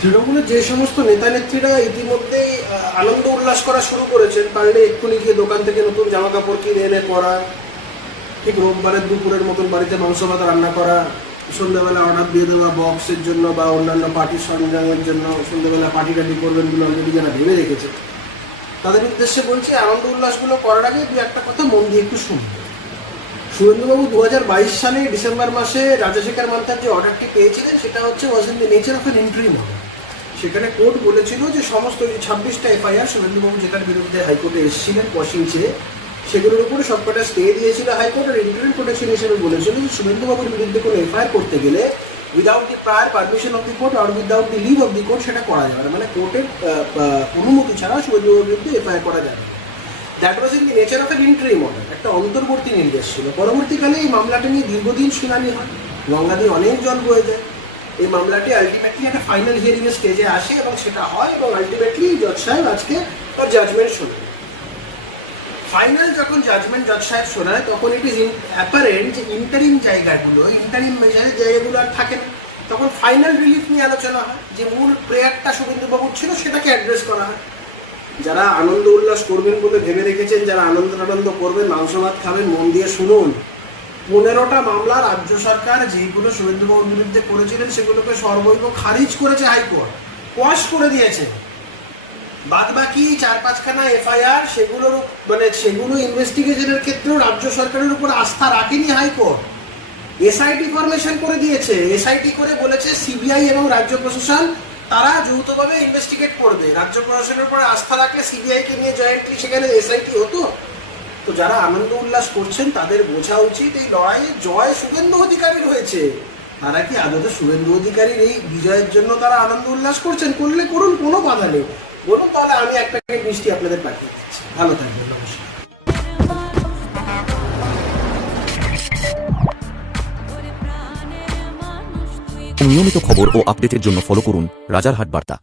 তৃণমূলের যে সমস্ত নেতা নেত্রীরা ইতিমধ্যেই আনন্দ উল্লাস করা শুরু করেছেন, পারলে এক্ষুনি গিয়ে দোকান থেকে নতুন জামা কাপড় কিনে এনে পরা, ঠিক রোববারের দুপুরের মতন বাড়িতে মাংস ভাত রান্না করা, সন্ধ্যাবেলা অর্ডার দিয়ে দেওয়া বক্সের জন্য বা অন্যান্য পার্টির সরঞ্জামের জন্য, সন্ধ্যাবেলা পার্টি টাটি করবেন বলে অলরেডি যারা ভেবে রেখেছে, তাদের উদ্দেশ্যে বলছি, আনন্দ উল্লাসগুলো করার আগে দু একটা কথা মন দিয়ে একটু শুনবে। সুরেন্দ্রবাবু 2022 সালে ডিসেম্বর মাসে রাজাশেখর মান্থার যে অর্ডারটি পেয়েছিলেন সেটা হচ্ছে was in the nature of an interim order. সেখানে কোর্ট বলেছিল যে সমস্ত 26টা এফআইআর সুরেন্দ্রবাবু যেটার বিরুদ্ধে হাইকোর্টে এসেছিলেন কোশ্চিন চেয়ে, সেগুলোর উপরে সবকটা স্টে দিয়েছিল হাইকোর্ট। আর ইন্টারিম প্রোটেকশন হিসেবে বলেছিল যে সুরেন্দ্রবাবুর বিরুদ্ধে কোনো এফআইআর করতে গেলে without the prior permission of the court আর without the leave of the court সেটা করা যাবে না, মানে কোর্টের অনুমতি ছাড়া সুরেন্দ্রবাবুর বিরুদ্ধে এফআইআর করা যাবে। That was in the nature of an interim order, একটা অন্তর্বর্তী নির্দেশ ছিল। পরবর্তীকালে এই মামলাটা নিয়ে দীর্ঘদিন শুনানি হয়, গঙ্গা দিয়ে অনেক জল বয়ে যায়। এই মামলাটি আলটিমেটলি একটা ফাইনাল হিয়ারিংয়ের স্টেজে আসে এবং সেটা হয়, এবং আলটিমেটলি জজ সাহেব আজকে তার জাজমেন্ট শোনেন। ফাইনাল যখন জাজমেন্ট জজ সাহেব শোনায় তখন ইট ইজ অ্যাপারেন্ট যে ইন্টারিম মেজারের জায়গাগুলো আর থাকে না। তখন ফাইনাল রিলিফ নিয়ে আলোচনা হয়, যে মূল প্রেয়ারটা শুভেন্দুবাবুর ছিল সেটাকে অ্যাড্রেস করা হয়। যারা আনন্দ উল্লাস করবেন বলে ভেবে রেখেছেন, যারা আনন্দ করবেন, মাংস ভাত খাবেন, মন দিয়ে শুনুন। 15টা মামলা রাজ্য সরকার যেগুলো শুভেন্দুবাবুর বিরুদ্ধে করেছিলেন সেগুলোকে সর্বৈব খারিজ করেছে হাইকোর্ট, কোয়াশ করে দিয়েছে। বাদ বাকি 4-5খানা এফআইআর সেগুলো ইনভেস্টিগেশনের ক্ষেত্রেও রাজ্য সরকারের উপর আস্থা রাখেনি হাইকোর্ট। এসআইটি ফরমেশন করে দিয়েছে, এসআইটি করে বলেছে সিবিআই এবং রাজ্য প্রশাসন তারা যৌথভাবে ইনভেস্টিগেট করবে। রাজ্য প্রশাসনের উপরে আস্থা রাখলে সিবিআইকে নিয়ে জয়েন্টলি সেখানে এসআইটি হতো। তো যারা আনন্দ উল্লাস করছেন তাদের বোঝা উচিত এই লড়াইয়ে জয় শুভেন্দু অধিকারীর হয়েছে। তারা কি আদতে শুভেন্দু অধিকারীর এই বিজয়ের জন্য তারা আনন্দ উল্লাস করছেন? করলে করুন, কোনো বাধা নেই। বলুন, তাহলে আমি একটা মিষ্টি আপনাদের পাঠিয়ে দিচ্ছি। ভালো থাকবেন, নমস্কার। নিয়মিত খবর ও আপডেটের জন্য ফলো করুন রাজারহাট বার্তা।